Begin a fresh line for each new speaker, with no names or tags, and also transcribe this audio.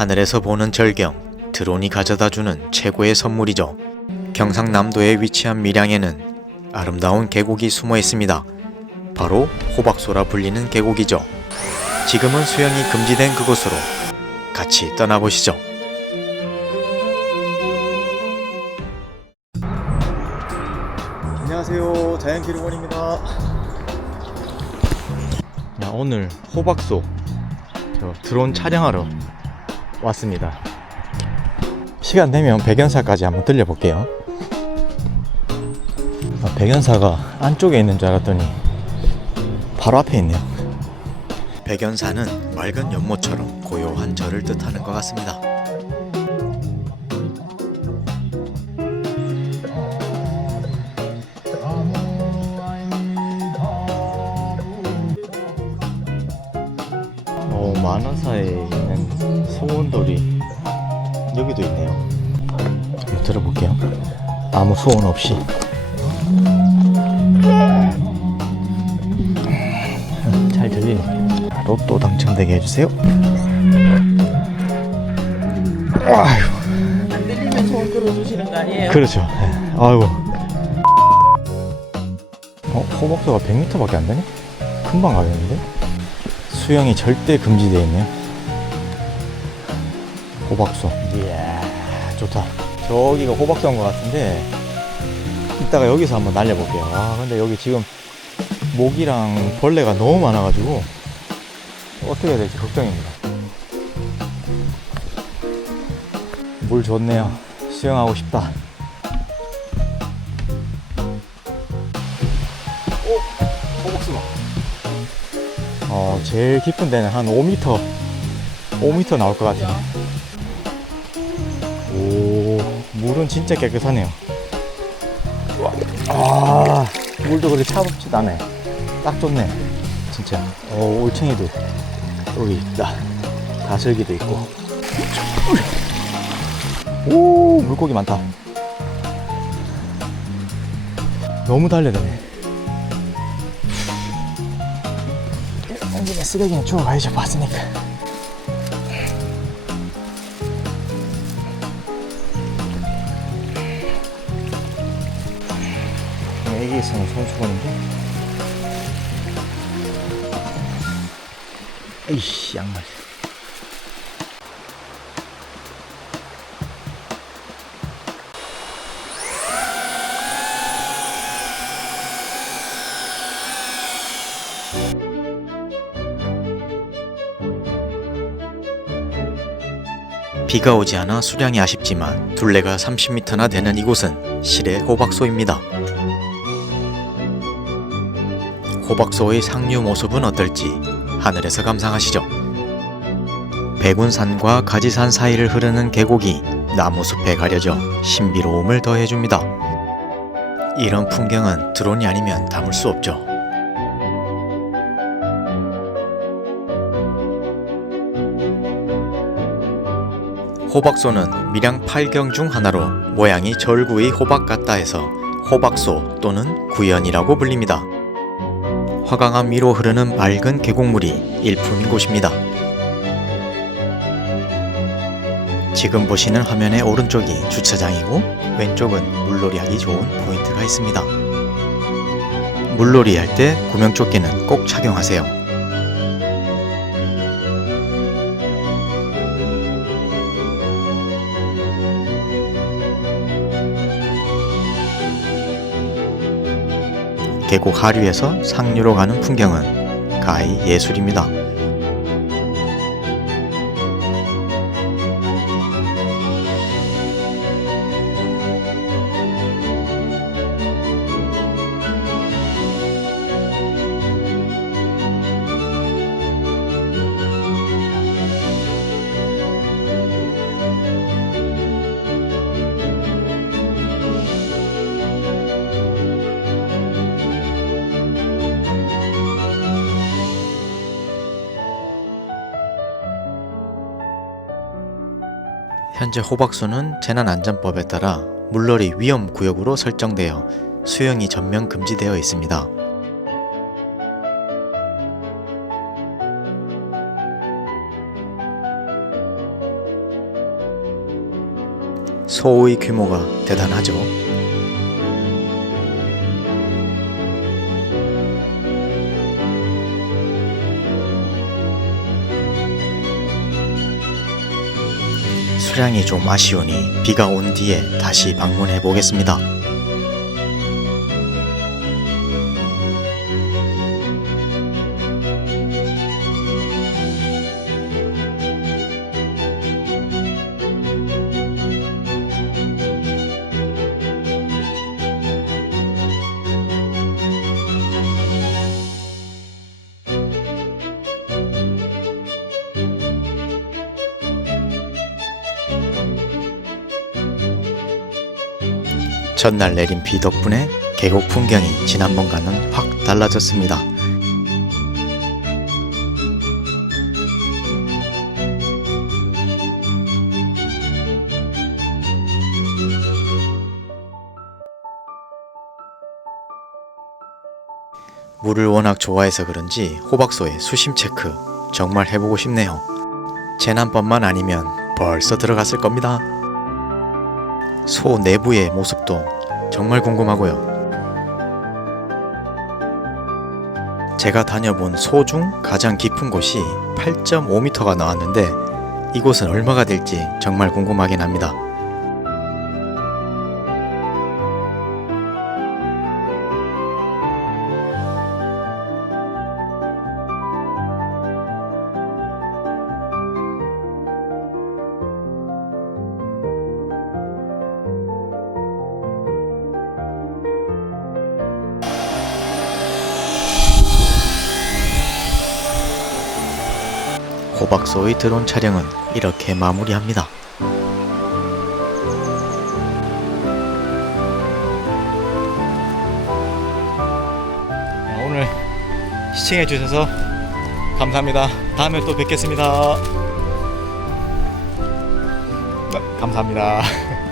하늘에서 보는 절경, 드론이 가져다주는 최고의 선물이죠. 경상남도에 위치한 밀양에는 아름다운 계곡이 숨어 있습니다. 바로 호박소라 불리는 계곡이죠. 지금은 수영이 금지된 그곳으로 같이 떠나보시죠. 안녕하세요. 자연기록원입니다. 야, 오늘 호박소 저 드론 촬영하러 왔습니다. 시간 되면 백연사까지 한번 들려볼게요. 아, 백연사가 안쪽에 있는 줄 알았더니 바로 앞에 있네요. 백연사는 맑은 연못처럼 고요한 절을 뜻하는 것 같습니다. 어, 만화사에 있는 소원돌이 여기도 있네요. 한번 들어볼게요. 아무 소원 없이. 잘 들리네. 로또 당첨되게 해주세요. 아유,
안 들리면 소원 들어주시는 거 아니에요?
그렇죠. 네. 아이고. 어, 호박소가 100m밖에 안 되네? 금방 가겠는데? 수영이 절대 금지되어 있네요. 호박소. 이야, 좋다. 저기가 호박소인 것 같은데, 이따가 여기서 한번 날려볼게요. 아, 근데 여기 지금 모기랑 벌레가 너무 많아가지고, 어떻게 해야 될지 걱정입니다. 물 좋네요. 수영하고 싶다. 오, 호박수가. 어, 제일 깊은 데는 한 5m, 5m 나올 것 같아요. 오, 물은 진짜 깨끗하네요. 우와. 아, 물도 그렇게 차갑지도 않아요. 딱 좋네. 진짜. 어, 올챙이도 여기 있다. 다슬기도 있고. 오, 물고기 많다. 너무 달려드네. 온 김에 쓰레기는 주워가야죠, 봤으니까. 애기에서는 손수건인데? 에이씨, 양말. 비가 오지 않아 수량이 아쉽지만 둘레가 30m나 되는 이곳은 실의 호박소입니다. 호박소의 상류 모습은 어떨지 하늘에서 감상하시죠. 백운산과 가지산 사이를 흐르는 계곡이 나무숲에 가려져 신비로움을 더해줍니다. 이런 풍경은 드론이 아니면 담을 수 없죠. 호박소는 밀양 8경 중 하나로 모양이 절구의 호박 같다 해서 호박소 또는 구연이라고 불립니다. 화강암 위로 흐르는 맑은 계곡물이 일품인 곳입니다. 지금 보시는 화면의 오른쪽이 주차장이고 왼쪽은 물놀이하기 좋은 포인트가 있습니다. 물놀이 할 때 구명조끼는 꼭 착용하세요. 계곡 하류에서 상류로 가는 풍경은 가히 예술입니다. 현재 호박수는 재난안전법에 따라 물놀이 위험 구역으로 설정되어 수영이 전면 금지되어 있습니다. 소의 규모가 대단하죠. 수량이 좀 아쉬우니 비가 온 뒤에 다시 방문해 보겠습니다. 전날 내린 비 덕분에 계곡 풍경이 지난번과는 확 달라졌습니다. 물을 워낙 좋아해서 그런지 호박소의 수심 체크 정말 해보고 싶네요. 재난번만 아니면 벌써 들어갔을 겁니다. 소 내부의 모습도 정말 궁금하고요. 제가 다녀본 소 중 가장 깊은 곳이 8.5m가 나왔는데 이곳은 얼마가 될지 정말 궁금하긴 합니다. 호박소의 드론 촬영은 이렇게 마무리합니다. 오늘 시청해 주셔서 감사합니다. 다음에 또 뵙겠습니다. 감사합니다.